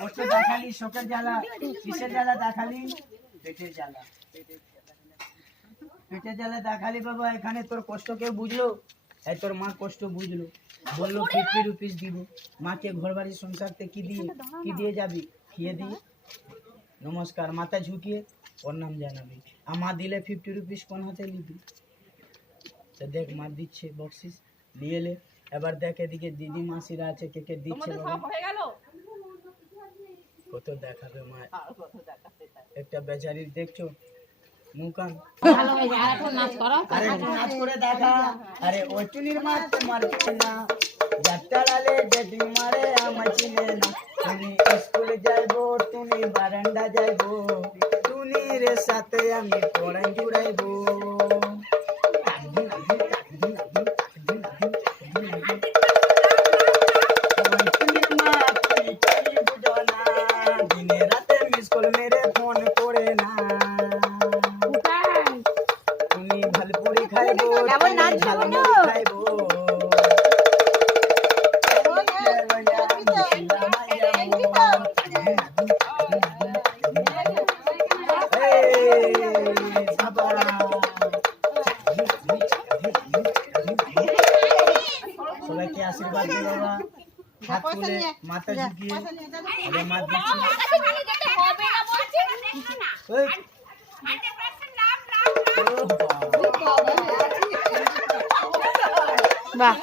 কষ্ট দেখালি, শোকের জ্বালা, কিসের জ্বালা দেখালি? পেটের জ্বালা। পেটের জ্বালা দেখালি বাবা। এখানে তোর কষ্ট কেউ বুঝলো? এই তোর মা কষ্ট বুঝলো, বললো 50 রুপিস দিব। মাকে ঘর বাড়ি সংসারতে কি দিয়ে যাবি? খেয়ে দিয়ে নমস্কার মাথা ঝুঁকিয়ে প্রণাম জানাবি। আর মা দিলে 50 রুপিস কোন হাতে নিবি? তো দেখ মা দিচ্ছে বকশিস, নিয়ে লে। এবার দেখ এদিকে দিদি মাসিরা আছে, কে কে দিচ্ছে বাবা। কত দেখাবে মা, একটা বেচারির দেখছো মুখান। আরে একটু নাচ করে দেখা। আরে ওই টুনির মা তোমার না, যাত্রা লালে যদি মারে আমার চিনে না। তুমি স্কুলে যাইবো, তুমি বারান্দা যাইবো, টুনির সাথে আমি পড়াই জুড়াইবো। দিনে রাতে মিস কল মেরে ফোন করে না। তুমি ভালপুরি খাইবো, ঝালমুড়ি খাইবো। সবাইকে আশীর্বাদ দে বাবা, হাত তুলে মাথা ঝুঁকিয়ে। আরে মা দিচ্ছি বাহ।